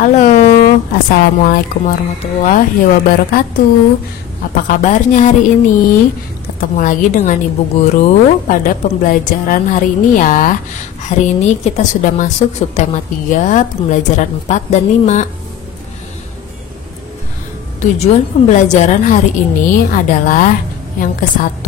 Halo, Assalamualaikum warahmatullahi wabarakatuh. Apa kabarnya hari ini? Ketemu lagi dengan Ibu Guru pada pembelajaran hari ini ya. Hari ini kita sudah masuk subtema 3, pembelajaran 4 dan 5. Tujuan pembelajaran hari ini adalah yang ke-1,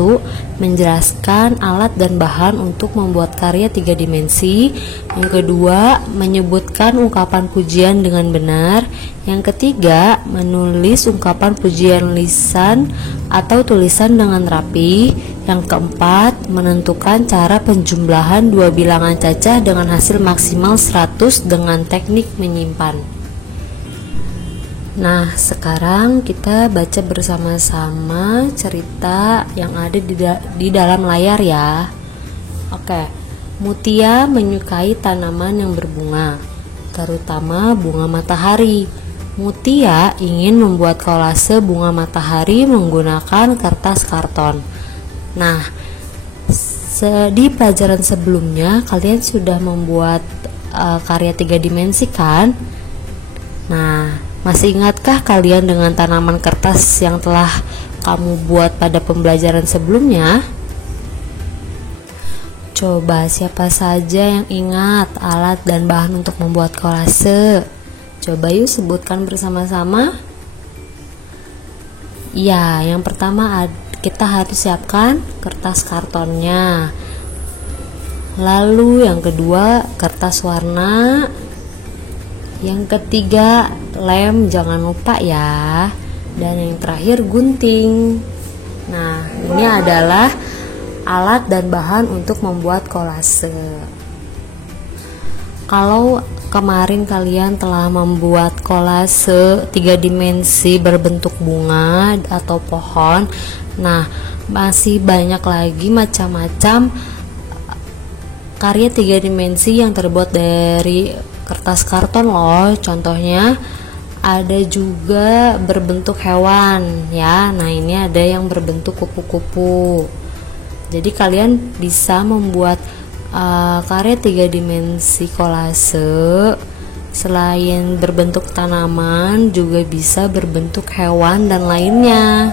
menjelaskan alat dan bahan untuk membuat karya 3 dimensi. Yang kedua, menyebutkan ungkapan pujian dengan benar. Yang ketiga, menulis ungkapan pujian lisan atau tulisan dengan rapi. Yang keempat, menentukan cara penjumlahan dua bilangan cacah dengan hasil maksimal 100 dengan teknik menyimpan. Nah, sekarang kita baca bersama-sama cerita yang ada di dalam layar ya. Oke, Mutia menyukai tanaman yang berbunga, terutama bunga matahari. Mutia ingin membuat kolase bunga matahari menggunakan kertas karton. Nah, di pelajaran sebelumnya kalian sudah membuat karya 3 dimensi kan? Nah, masih ingatkah kalian dengan tanaman kertas yang telah kamu buat pada pembelajaran sebelumnya? Coba siapa saja yang ingat alat dan bahan untuk membuat kolase? Coba yuk sebutkan bersama-sama. Ya, yang pertama kita harus siapkan kertas kartonnya. Lalu yang kedua kertas warna. Yang ketiga lem, jangan lupa ya. Dan yang terakhir gunting. Nah, ini adalah alat dan bahan untuk membuat kolase. Kalau kemarin kalian telah membuat kolase 3 dimensi berbentuk bunga atau pohon, nah masih banyak lagi macam-macam karya 3 dimensi yang terbuat dari kertas karton loh. Contohnya ada juga berbentuk hewan ya. Nah, ini ada yang berbentuk kupu-kupu. Jadi kalian bisa membuat karya 3 dimensi kolase. Selain berbentuk tanaman, juga bisa berbentuk hewan dan lainnya.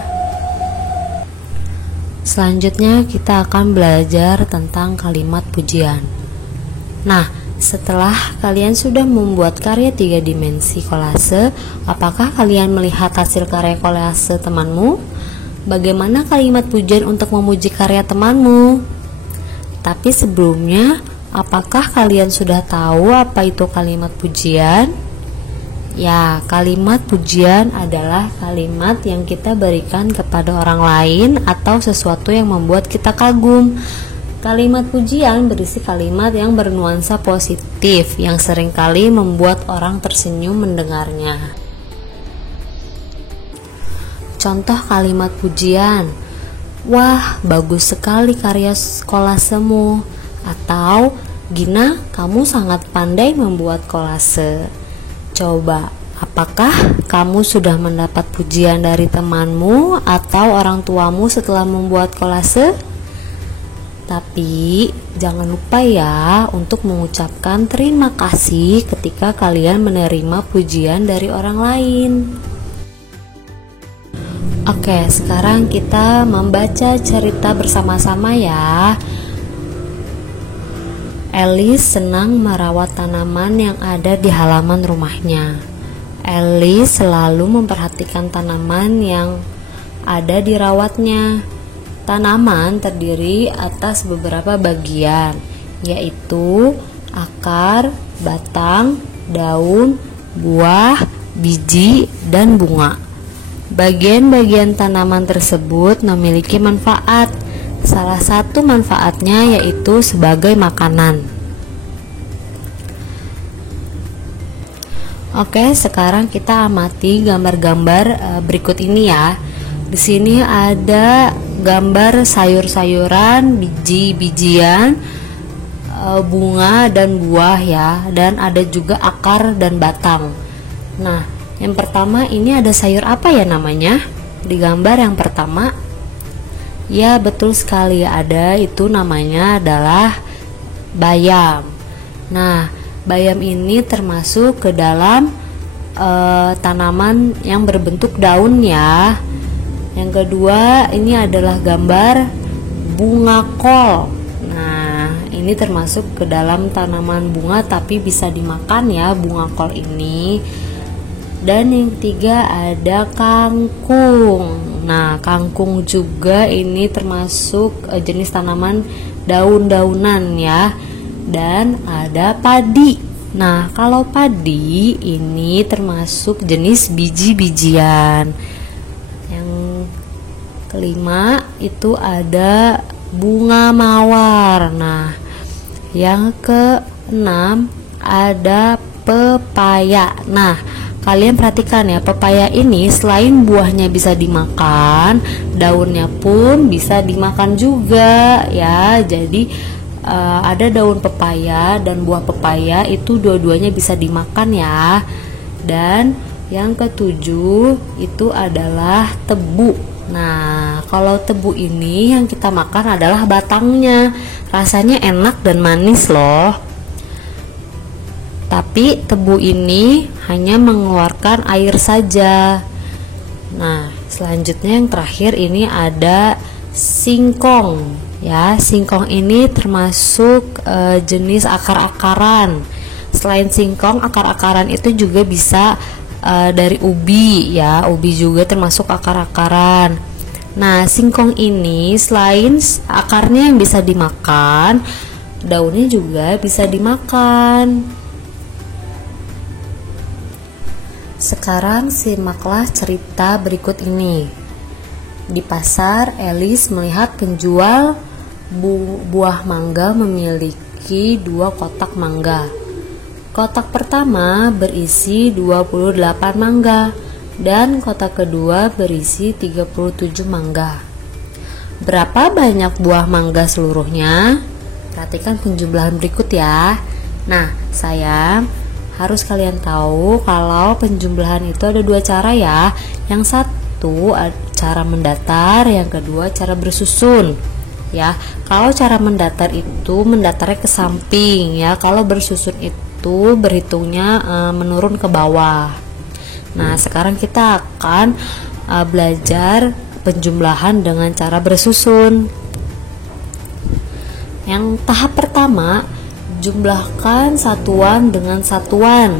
Selanjutnya kita akan belajar tentang kalimat pujian. Nah, setelah kalian sudah membuat karya 3 dimensi kolase, apakah kalian melihat hasil karya kolase temanmu? Bagaimana kalimat pujian untuk memuji karya temanmu? Tapi sebelumnya, apakah kalian sudah tahu apa itu kalimat pujian? Ya, kalimat pujian adalah kalimat yang kita berikan kepada orang lain atau sesuatu yang membuat kita kagum. Kalimat pujian berisi kalimat yang bernuansa positif yang seringkali membuat orang tersenyum mendengarnya. Contoh kalimat pujian, wah bagus sekali karya kolasemu, atau Gina kamu sangat pandai membuat kolase. Coba, apakah kamu sudah mendapat pujian dari temanmu atau orang tuamu setelah membuat kolase? Tapi jangan lupa ya untuk mengucapkan terima kasih ketika kalian menerima pujian dari orang lain. Oke, sekarang kita membaca cerita bersama-sama ya. Elis senang merawat tanaman yang ada di halaman rumahnya. Elis selalu memperhatikan tanaman yang ada dirawatnya. Tanaman terdiri atas beberapa bagian, yaitu akar, batang, daun, buah, biji, dan bunga. Bagian-bagian tanaman tersebut memiliki manfaat. Salah satu manfaatnya yaitu sebagai makanan. Oke, sekarang kita amati gambar-gambar berikut ini ya. Di sini ada gambar sayur-sayuran, biji-bijian, bunga dan buah ya, dan ada juga akar dan batang. Nah, yang pertama ini ada sayur apa ya namanya? Di gambar yang pertama, ya betul sekali, ada itu namanya adalah bayam. Nah, bayam ini termasuk ke dalam tanaman yang berbentuk daun ya. Yang kedua, ini adalah gambar bunga kol. Nah, ini termasuk ke dalam tanaman bunga tapi bisa dimakan ya bunga kol ini. Dan yang ketiga ada kangkung. Nah, kangkung juga ini termasuk jenis tanaman daun-daunan ya. Dan ada padi. Nah, kalau padi ini termasuk jenis biji-bijian. Yang kelima itu ada bunga mawar. Nah, yang keenam ada pepaya. Nah, kalian perhatikan ya, pepaya ini selain buahnya bisa dimakan, daunnya pun bisa dimakan juga ya. Jadi ada daun pepaya dan buah pepaya itu dua-duanya bisa dimakan ya. Dan yang ketujuh itu adalah tebu. Nah, kalau tebu ini yang kita makan adalah batangnya. Rasanya enak dan manis loh. Tapi tebu ini hanya mengeluarkan air saja. Nah, selanjutnya yang terakhir ini ada singkong. Ya, singkong ini termasuk jenis akar-akaran. Selain singkong, akar-akaran itu juga bisa dari ubi ya. Ubi juga termasuk akar-akaran. Nah, singkong ini selain akarnya yang bisa dimakan, daunnya juga bisa dimakan. Sekarang simaklah cerita berikut ini. Di pasar, Elis melihat penjual buah mangga memiliki 2 kotak mangga. Kotak pertama berisi 28 mangga dan kotak kedua berisi 37 mangga. Berapa banyak buah mangga seluruhnya? Perhatikan penjumlahan berikut ya. Nah, sayang, harus kalian tahu kalau penjumlahan itu ada 2 cara ya. Yang satu cara mendatar, yang kedua cara bersusun. Ya, kalau cara mendatar itu mendatarnya ke samping ya. Kalau bersusun itu berhitungnya menurun ke bawah. Nah, sekarang kita akan belajar penjumlahan dengan cara bersusun. Yang tahap pertama, jumlahkan satuan dengan satuan.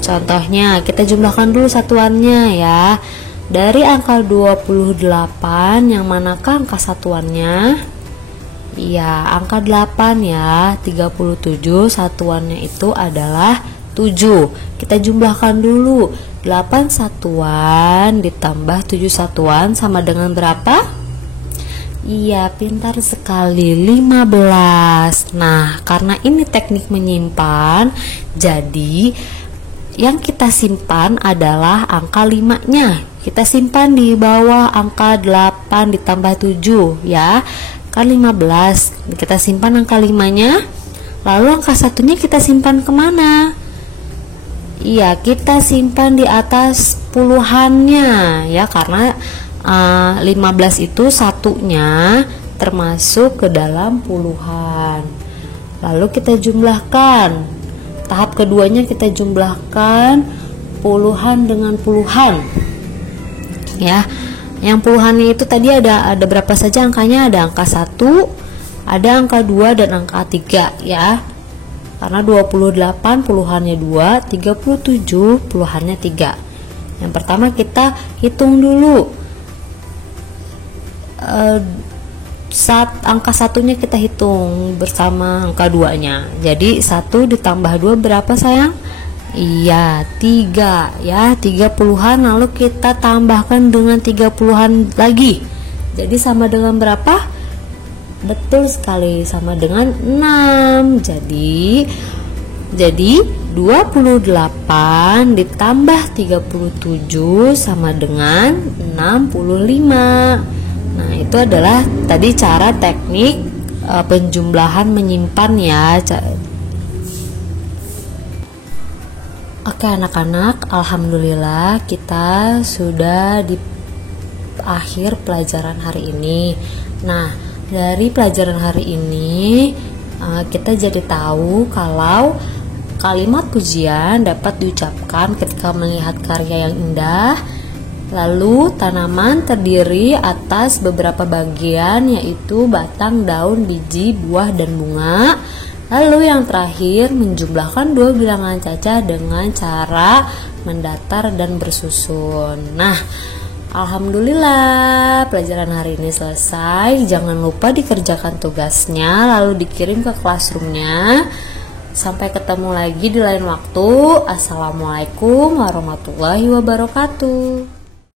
Contohnya, kita jumlahkan dulu satuannya ya. Dari angka 28, yang manakah angka satuannya? Iya, angka 8 ya. 37 satuannya itu adalah 7. Kita jumlahkan dulu. 8 satuan ditambah 7 satuan sama dengan berapa? Iya, pintar sekali, 15. Nah, karena ini teknik menyimpan, jadi yang kita simpan adalah angka 5-nya. Kita simpan di bawah angka 8 ditambah 7 ya. Kan 15. Kita simpan angka 5-nya. Lalu angka 1-nya kita simpan kemana? Iya, kita simpan di atas puluhannya ya, karena 15 itu satunya termasuk ke dalam puluhan. Lalu kita jumlahkan. Tahap keduanya kita jumlahkan puluhan dengan puluhan. Ya. Yang puluhannya itu tadi ada berapa saja angkanya? Ada angka 1, ada angka 2 dan angka 3 ya. Karena 28 puluhannya 2, 37 puluhannya 3. Yang pertama kita hitung dulu. Angka 1-nya kita hitung bersama angka 2-nya. Jadi 1 ditambah 2 berapa sayang? Iya, 3 ya, 3 puluhan, lalu kita tambahkan dengan 3 puluhan lagi. Jadi sama dengan berapa? Betul sekali, sama dengan 6. Jadi 28 ditambah 37 sama dengan 65. Nah, itu adalah tadi cara teknik penjumlahan menyimpan ya. Oke anak-anak, alhamdulillah kita sudah di akhir pelajaran hari ini. Nah, dari pelajaran hari ini kita jadi tahu kalau Kalimat pujian dapat diucapkan ketika melihat karya yang indah. Lalu tanaman terdiri atas beberapa bagian, yaitu batang, daun, biji, buah, dan bunga. Lalu yang terakhir menjumlahkan dua bilangan cacah dengan cara mendatar dan bersusun. Nah, alhamdulillah pelajaran hari ini selesai. Jangan lupa dikerjakan tugasnya lalu dikirim ke classroomnya. Sampai ketemu lagi di lain waktu. Assalamualaikum warahmatullahi wabarakatuh.